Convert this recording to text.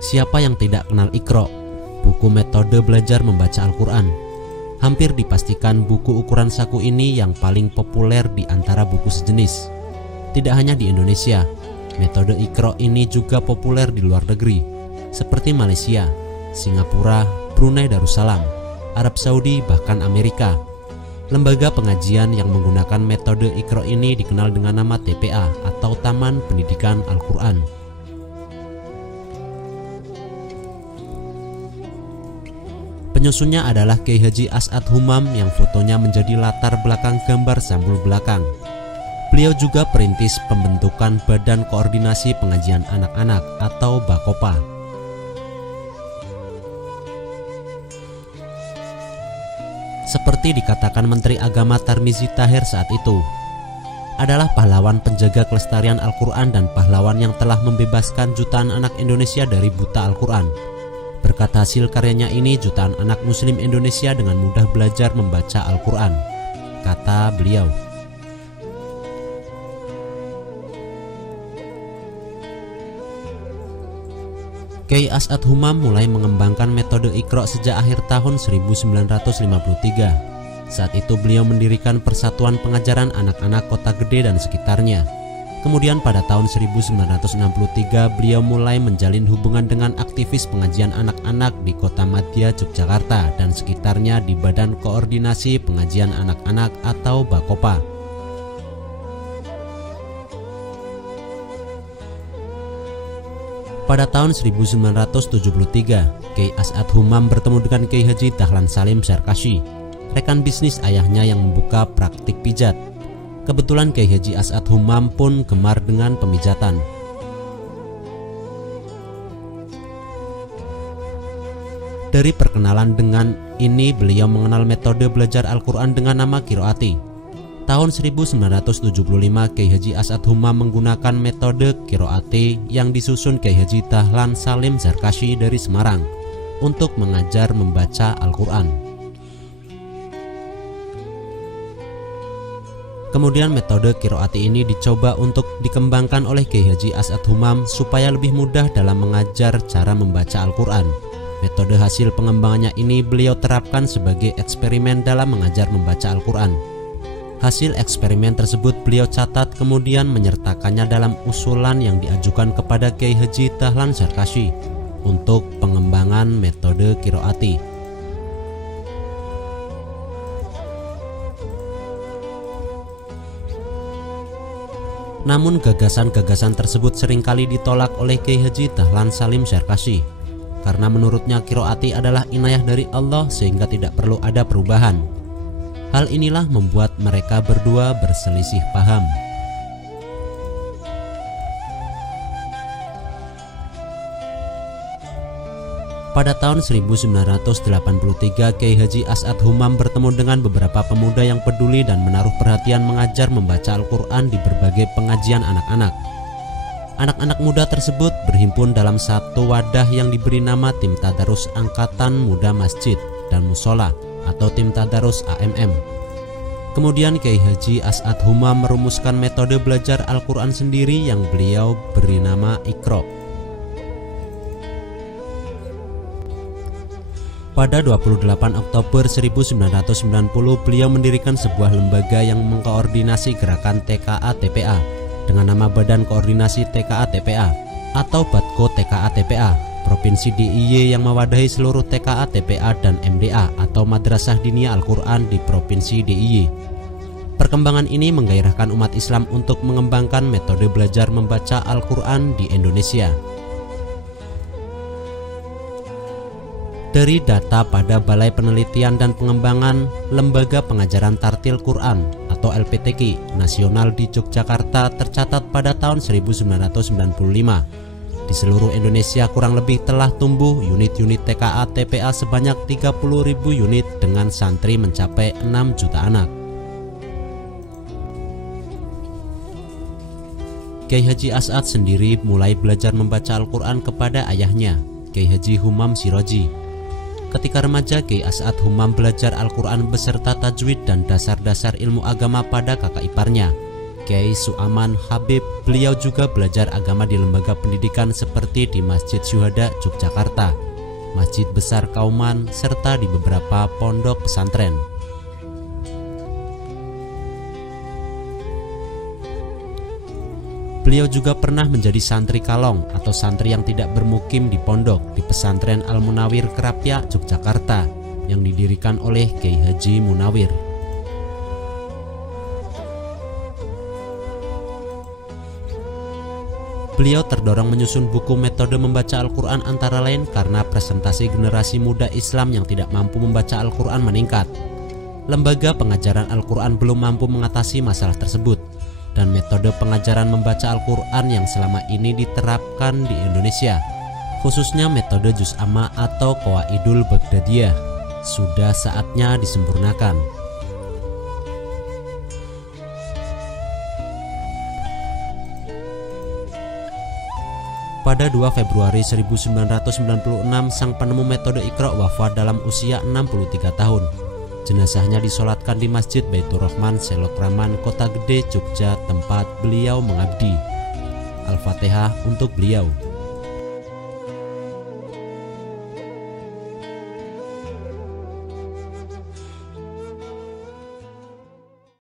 Siapa yang tidak kenal Iqra, buku metode belajar membaca Al-Quran? Hampir dipastikan buku ukuran saku ini yang paling populer di antara buku sejenis. Tidak hanya di Indonesia, metode Iqra ini juga populer di luar negeri, seperti Malaysia, Singapura, Brunei Darussalam, Arab Saudi, bahkan Amerika. Lembaga pengajian yang menggunakan metode Iqra ini dikenal dengan nama TPA atau Taman Pendidikan Al-Quran. Penyusunnya adalah Kiai Haji As'ad Humam yang fotonya menjadi latar belakang gambar sambul belakang. Beliau juga perintis pembentukan Badan Koordinasi Pengajian Anak-anak atau Bakopa. Seperti dikatakan Menteri Agama Tarmizi Tahir saat itu, adalah pahlawan penjaga kelestarian Al-Quran dan pahlawan yang telah membebaskan jutaan anak Indonesia dari buta Al-Quran. Berkat hasil karyanya ini, jutaan anak muslim Indonesia dengan mudah belajar membaca Al-Quran, kata beliau. Kiai As'ad Humam mulai mengembangkan metode Iqra sejak akhir tahun 1953. Saat itu beliau mendirikan Persatuan Pengajaran Anak-anak Kota Gede dan sekitarnya. Kemudian pada tahun 1963 beliau mulai menjalin hubungan dengan aktivis pengajian anak-anak di Kota Madya, Yogyakarta dan sekitarnya di Badan Koordinasi Pengajian Anak-anak atau Bakopa. Pada tahun 1973, Kiai As'ad Humam bertemu dengan Kiai Haji Dahlan Salim Zarkashi, rekan bisnis ayahnya yang membuka praktik pijat. Kebetulan Kiai Haji As'ad Humam pun gemar dengan pemijatan. Dari perkenalan dengan ini, beliau mengenal metode belajar Al-Quran dengan nama Qiraati. Tahun 1975, Kiai Haji As'ad Humam menggunakan metode Qiraati yang disusun Kiai Haji Dahlan Salim Zarkashi dari Semarang untuk mengajar membaca Al-Quran. Kemudian metode Qiraati ini dicoba untuk dikembangkan oleh Kiai Haji As'ad Humam supaya lebih mudah dalam mengajar cara membaca Al-Quran. Metode hasil pengembangannya ini beliau terapkan sebagai eksperimen dalam mengajar membaca Al-Quran. Hasil eksperimen tersebut beliau catat kemudian menyertakannya dalam usulan yang diajukan kepada Kiai Haji Dahlan Zarkashi untuk pengembangan metode Qiraati. Namun gagasan-gagasan tersebut seringkali ditolak oleh Kiai Haji Dahlan Salim Zarkashi karena menurutnya Qiraati adalah inayah dari Allah sehingga tidak perlu ada perubahan. Hal inilah membuat mereka berdua berselisih paham. Pada tahun 1983, Kiai Haji As'ad Humam bertemu dengan beberapa pemuda yang peduli dan menaruh perhatian mengajar membaca Al-Quran di berbagai pengajian anak-anak. Anak-anak muda tersebut berhimpun dalam satu wadah yang diberi nama Tim Tadarus Angkatan Muda Masjid dan Musola atau Tim Tadarus AMM. Kemudian Kiai Haji As'ad Humam merumuskan metode belajar Al-Quran sendiri yang beliau beri nama Iqra. Pada 28 Oktober 1990, beliau mendirikan sebuah lembaga yang mengkoordinasi gerakan TKA-TPA dengan nama Badan Koordinasi TKA-TPA atau Badko TKA-TPA, Provinsi DIY yang mewadahi seluruh TKA-TPA dan MDA atau Madrasah Diniyah Al-Quran di Provinsi DIY. Perkembangan ini menggairahkan umat Islam untuk mengembangkan metode belajar membaca Al-Quran di Indonesia. Dari data pada Balai Penelitian dan Pengembangan Lembaga Pengajaran Tartil Quran atau LPTQ Nasional di Yogyakarta tercatat pada tahun 1995, di seluruh Indonesia kurang lebih telah tumbuh unit-unit TKA-TPA sebanyak 30.000 unit dengan santri mencapai 6 juta anak. Kiai Haji As'ad sendiri mulai belajar membaca Al-Quran kepada ayahnya, Kiai Haji Humam Siroji. Ketika remaja, Kiai As'ad Humam belajar Al-Quran beserta tajwid dan dasar-dasar ilmu agama pada kakak iparnya, Kyai Suaman Habib. Beliau juga belajar agama di lembaga pendidikan seperti di Masjid Syuhada Yogyakarta, Masjid Besar Kauman, serta di beberapa pondok pesantren. Beliau juga pernah menjadi santri kalong atau santri yang tidak bermukim di pondok di pesantren Al-Munawir Kerapia, Yogyakarta yang didirikan oleh Kyai Haji Munawir. Beliau terdorong menyusun buku metode membaca Al-Quran antara lain karena presentasi generasi muda Islam yang tidak mampu membaca Al-Quran meningkat. Lembaga pengajaran Al-Quran belum mampu mengatasi masalah tersebut, dan metode pengajaran membaca Al-Quran yang selama ini diterapkan di Indonesia, khususnya metode Juz Amma atau Qawaidul Baghdadiyah, sudah saatnya disempurnakan. Pada 2 Februari 1996, sang penemu metode Iqra wafat dalam usia 63 tahun. Jenazahnya disolatkan di Masjid Baitur Rahman, Selok Raman, Kota Gede, Jogja, tempat beliau mengabdi. Al-Fatihah untuk beliau.